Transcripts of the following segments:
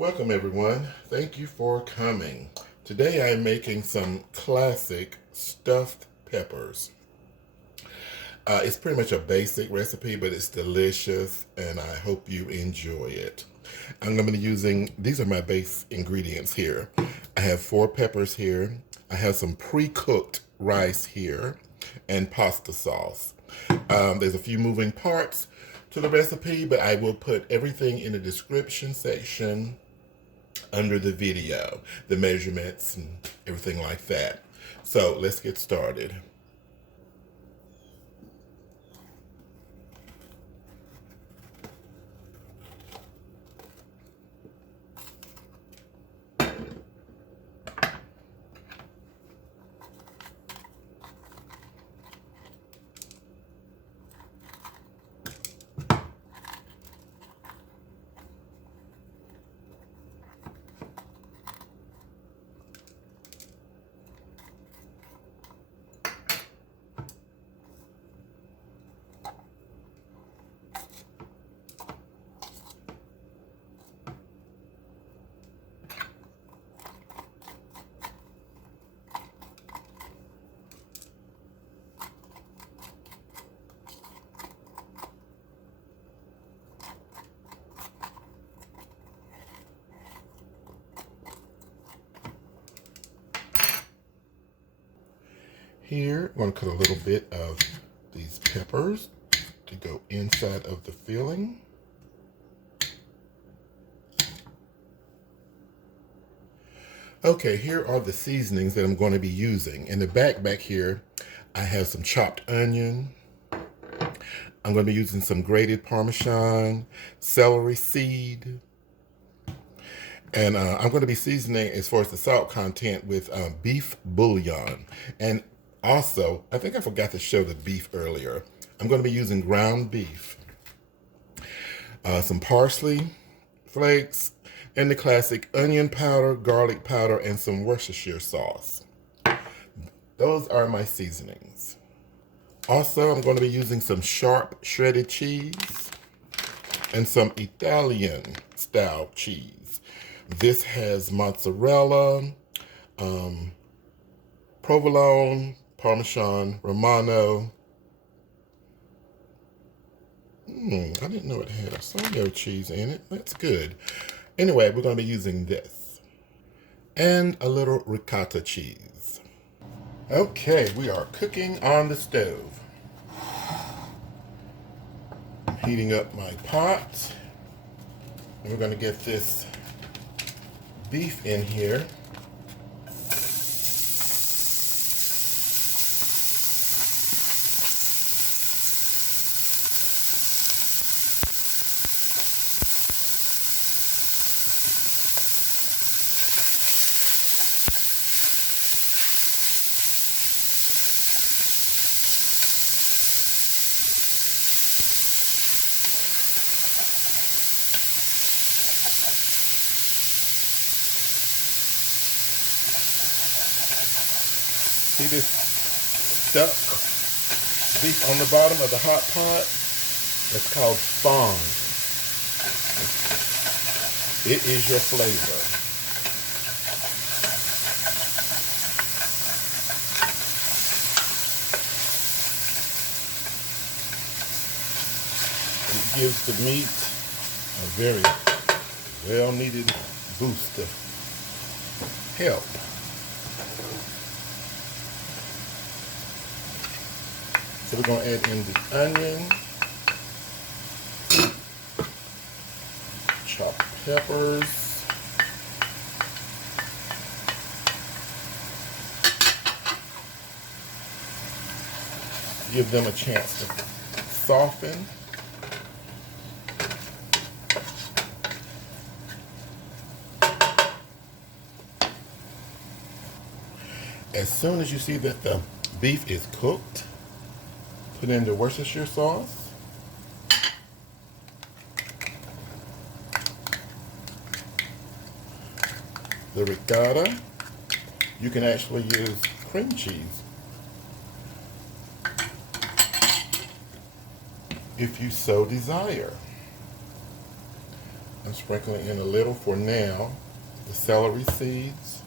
Welcome everyone. Thank you for coming. Today I'm making some classic stuffed peppers. It's pretty much a basic recipe, but it's delicious and I hope you enjoy it. I'm going to be using, these are my base ingredients here. I have 4 peppers here. I have some pre-cooked rice here and pasta sauce. There's a few moving parts to the recipe, but I will put everything in the description section under the video, the measurements and everything like that. So let's get started. Here, I'm going to cut a little bit of these peppers to go inside of the filling. Okay, here are the seasonings that I'm going to be using. In the back here, I have some chopped onion. I'm going to be using some grated Parmesan, celery seed, and I'm going to be seasoning as far as the salt content with beef bouillon. And also, I think I forgot to show the beef earlier. I'm going to be using ground beef, some parsley flakes, and the classic onion powder, garlic powder, and some Worcestershire sauce. Those are my seasonings. Also, I'm going to be using some sharp shredded cheese and some Italian style cheese. This has mozzarella, provolone, Parmesan, Romano. I didn't know it had a sourdough cheese in it. That's good. Anyway, we're going to be using this. And a little ricotta cheese. Okay, we are cooking on the stove. I'm heating up my pot. And we're going to get this beef in here. See this stuck beef on the bottom of the hot pot? It's called spawn. It is your flavor. It gives the meat a very well-needed boost of help. So we're going to add in the onion, chopped peppers, give them a chance to soften. As soon as you see that the beef is cooked, put in the Worcestershire sauce, the ricotta. You can actually use cream cheese if you so desire. I'm sprinkling in a little for now. The celery seeds,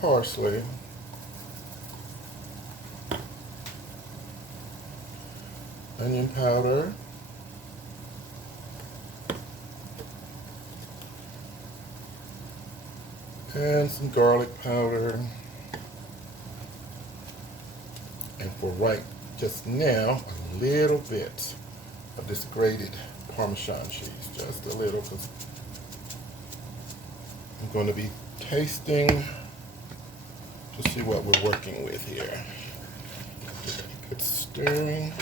parsley, onion powder, and some garlic powder. And for right just now, a little bit of this grated Parmesan cheese, just a little, because I'm going to be tasting to see what we're working with here. Give it a good stirring.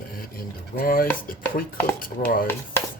Add in the rice, the pre-cooked rice.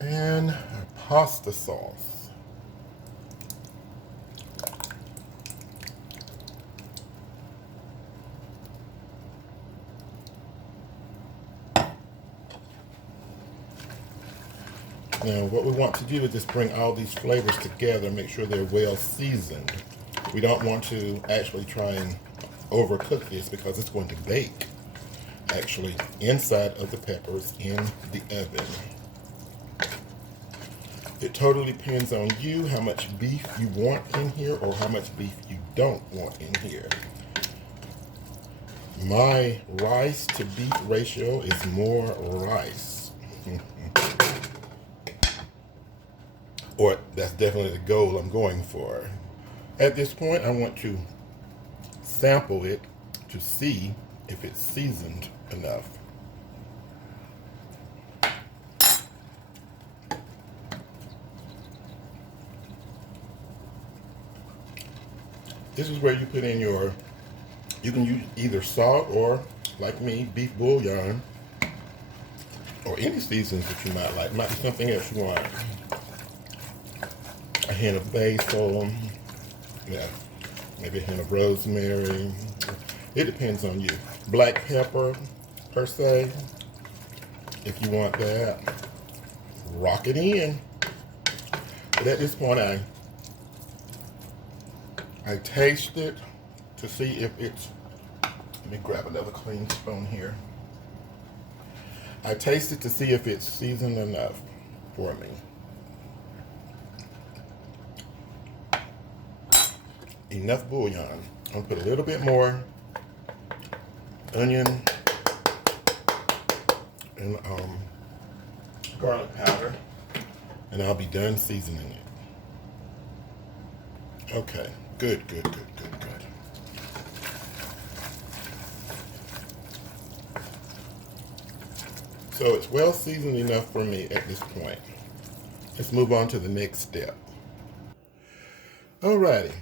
And our pasta sauce. Now what we want to do is just bring all these flavors together, make sure they're well seasoned. We don't want to actually try and overcook this because it's going to bake actually inside of the peppers in the oven. It totally depends on you how much beef you want in here or how much beef you don't want in here. My rice to beef ratio is more rice. Or that's definitely the goal I'm going for. At this point, I want to sample it to see if it's seasoned enough. This is where you put in your, you can use either salt or, like me, beef bouillon, or any seasonings that you might like. Might be something else you want. A hint of basil, yeah, maybe a hint of rosemary. It depends on you. Black pepper, per se, if you want that. Rock it in. But at this point, I taste it to see if it's, let me grab another clean spoon here. I taste it to see if it's seasoned enough for me. Enough bouillon. I'm gonna put a little bit more onion and garlic powder, and I'll be done seasoning it. Okay, good. So it's well seasoned enough for me at this point. Let's move on to the next step. Alrighty.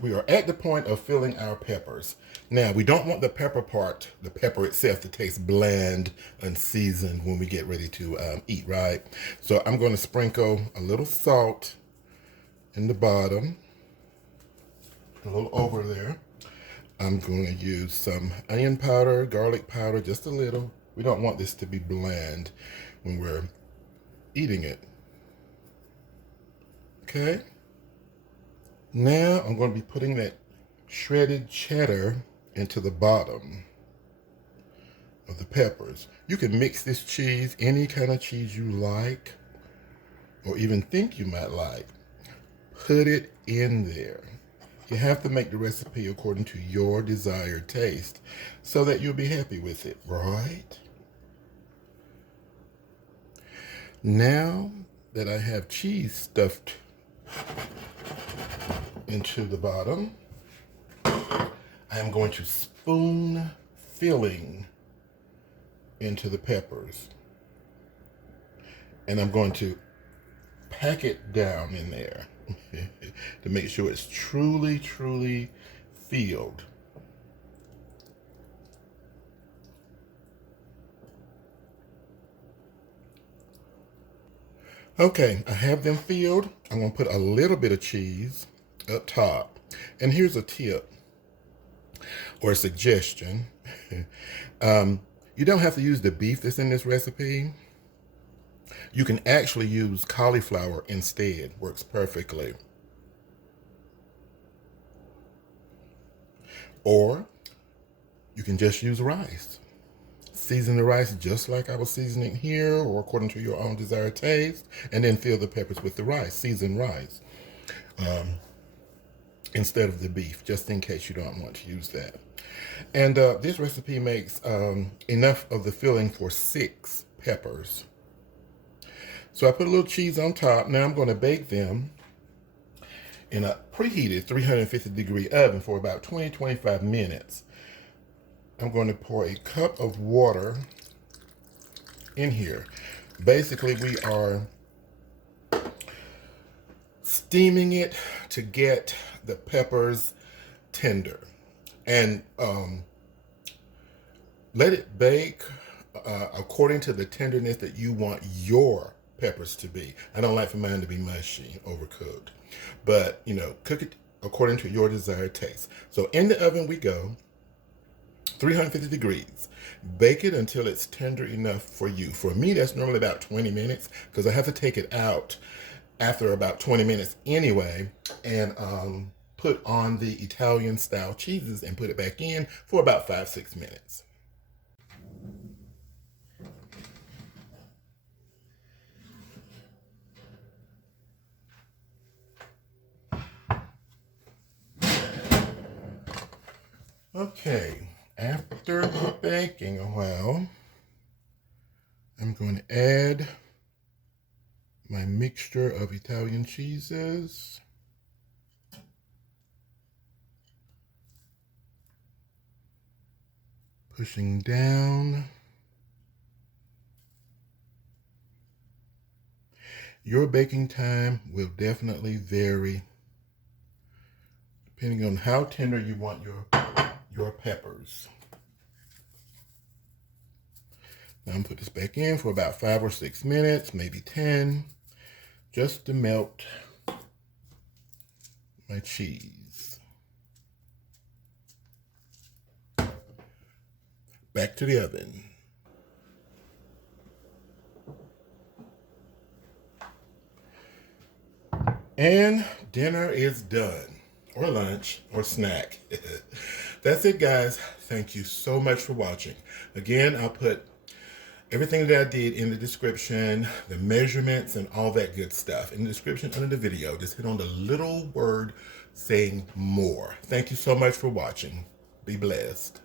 We are at the point of filling our peppers. Now, we don't want the pepper part, the pepper itself, to taste bland, unseasoned when we get ready to eat, right? So I'm going to sprinkle a little salt in the bottom, a little over there. I'm going to use some onion powder, garlic powder, just a little. We don't want this to be bland when we're eating it. Okay? Now I'm going to be putting that shredded cheddar into the bottom of the peppers. You can mix this cheese, any kind of cheese you like, or even think you might like. Put it in there. You have to make the recipe according to your desired taste so that you'll be happy with it, right? Now that I have cheese stuffed into the bottom, I am going to spoon filling into the peppers. And I'm going to pack it down in there to make sure it's truly filled. Okay, I have them filled. I'm going to put a little bit of cheese up top. And here's a tip. or a suggestion. You don't have to use the beef that's in this recipe. You can actually use cauliflower instead. Works perfectly. Or you can just use rice. Season the rice just like I was seasoning here, or according to your own desired taste, and then fill the peppers with the rice, seasoned rice, instead of the beef, just in case you don't want to use that. And this recipe makes enough of the filling for 6 peppers. So I put a little cheese on top. Now I'm going to bake them in a preheated 350-degree oven for about 20-25 minutes. I'm going to pour a cup of water in here. Basically, we are steaming it to get the peppers tender. And let it bake according to the tenderness that you want your peppers to be. I don't like for mine to be mushy, overcooked. But, you know, cook it according to your desired taste. So in the oven we go, 350 degrees. Bake it until it's tender enough for you. For me, that's normally about 20 minutes because I have to take it out after about 20 minutes anyway, and put on the Italian style cheeses and put it back in for about 5-6 minutes. Okay, after baking a while, I'm going to add my mixture of Italian cheeses. Pushing down. Your baking time will definitely vary depending on how tender you want your peppers. Now I'm going to put this back in for about 5 or 6 minutes, maybe 10, just to melt my cheese. Back to the oven. And dinner is done, or lunch, or snack. That's it, guys. Thank you so much for watching. Again, I'll put everything that I did in the description, the measurements and all that good stuff in the description under the video. Just hit on the little word saying more. Thank you so much for watching. Be blessed.